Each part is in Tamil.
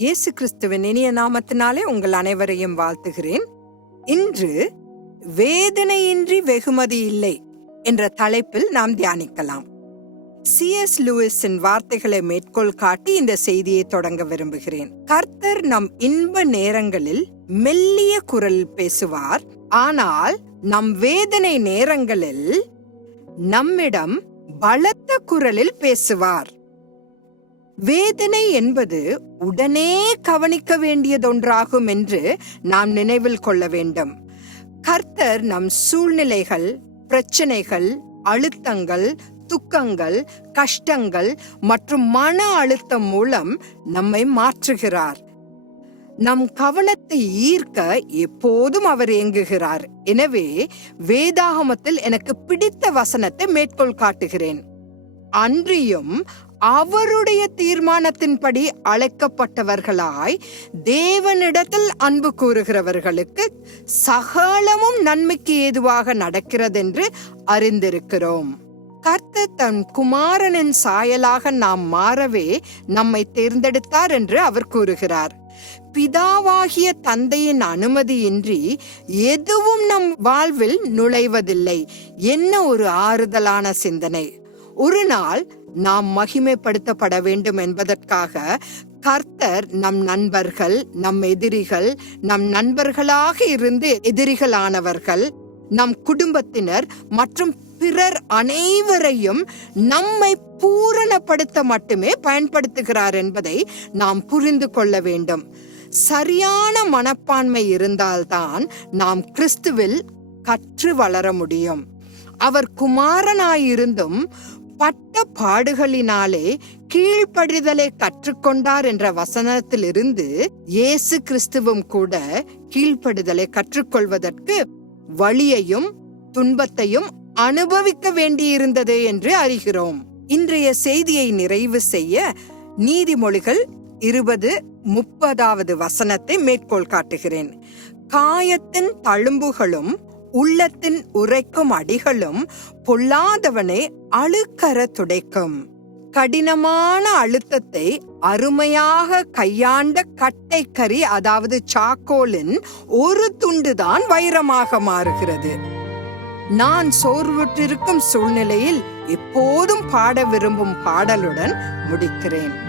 இயேசு கிறிஸ்துவின் இனிய நாமத்தினாலே உங்கள் அனைவரையும் வாழ்த்துகிறேன். இன்று வேதனையின்றி வெகுமதி இல்லை என்ற தலைப்பில் நாம் தியானிக்கலாம். சிஎஸ் லூயிஸின் வார்த்தைகளை மேற்கோள் காட்டி இந்த செய்தியை தொடங்க விரும்புகிறேன். கர்த்தர் நம் இன்ப நேரங்களில் மெல்லிய குரலில் பேசுவார். ஆனால் நம் வேதனை நேரங்களில் நம்மிடம் பலத்த குரலில் பேசுவார். வேதனை என்பது உடனே கவனிக்க வேண்டியதொன்றாகும் என்று நாம் நினைவில் கொள்ள வேண்டும். கர்த்தர் நம் சூழ்நிலைகள் பிரச்சனைகள் அழுத்தங்கள் துக்கங்கள் கஷ்டங்கள் மற்றும் மன அழுத்தம் மூலம் நம்மை மாற்றுகிறார். நம் கவனத்தை ஈர்க்க எப்போதும் அவர் இயங்குகிறார் எனவே வேதாகமத்தில் எனக்கு பிடித்த வசனத்தை மேற்கோள் காட்டுகிறேன். அன்றியும் அவருடைய தீர்மானத்தின்படி அழைக்கப்பட்டவர்களாய் தேவனிடத்தில் அன்பு கூறுகிறவர்களுக்கு சகலமும் நன்மைக்கு ஏதுவாக நடக்கிறதென்று அறிந்திருக்கிறோம். கர்த்த தன் குமாரனின் சாயலாக நாம் மாறவே நம்மை தேர்ந்தெடுத்தார் என்று அவர் கூறுகிறார். பிதாவாகிய தந்தையின் அனுமதியின்றி எதுவும் நம் வாழ்வில் நுழைவதில்லை. என்ன ஒரு ஆறுதலான சிந்தனை. ஒரு நாள் நாம் மகிமைப்படுத்தப்பட வேண்டும் என்பதற்காக கர்த்தர் நம் நண்பர்கள் நம் எதிரிகள் நம் நண்பர்களாக இருந்து எதிரிகளானவர்கள் நம் குடும்பத்தினர் மற்றும் பிறர் அனைவரையும் நம்மை பூரணப்படுத்த மட்டுமே பயன்படுத்துகிறார் என்பதை நாம் புரிந்து கொள்ள வேண்டும். சரியான மனப்பான்மை இருந்தால்தான் நாம் கிறிஸ்துவில் கற்று வளர முடியும். அவர் குமாரனாயிருந்தும் பட்ட பாடுகளினாலே கீழ்ப்படிதலை கற்றுக்கொண்டார் என்ற வசனத்திலிருந்து இயேசு கிறிஸ்துவும் கூட கீழ்ப்படுதலை கற்றுக்கொள்வதற்கு வழியையும் துன்பத்தையும் அனுபவிக்க வேண்டியிருந்தது என்று அறிகிறோம். இன்றைய செய்தியை நிறைவு செய்ய நீதிமொழிகள் இருபது முப்பதாவது வசனத்தை மேற்கோள் காட்டுகிறேன். காயத்தின் தழும்புகளும் உள்ளத்தின் உரைக்கும் அடிகளும் பொல்லாதவனை அழுக்கற துடைக்கும். கடினமான அழுத்தத்தை அருமையாக கையாண்ட கட்டைக்கறி அதாவது சாக்கோலின் ஒரு துண்டுதான் வைரமாக மாறுகிறது. நான் சோர்வுற்றிருக்கும் சூழ்நிலையில் எப்போதும் பாட விரும்பும் பாடலுடன் முடிக்கிறேன்.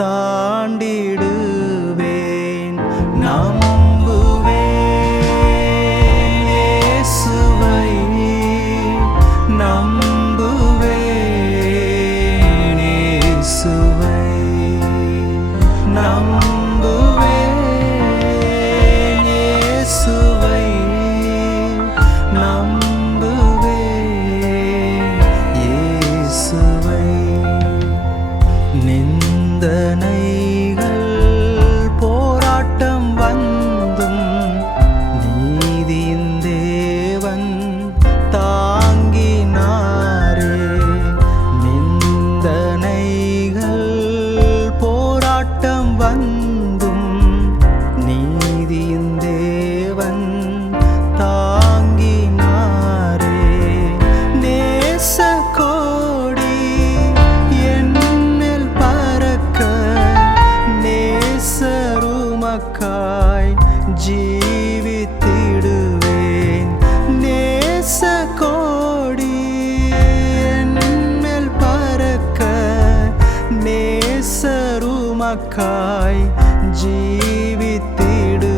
தாண்டிடு. ஜீவித்திடுவேன். நேச கோடி என்னில் பறக்க நேசருமக்காய் ஜீவித்திடு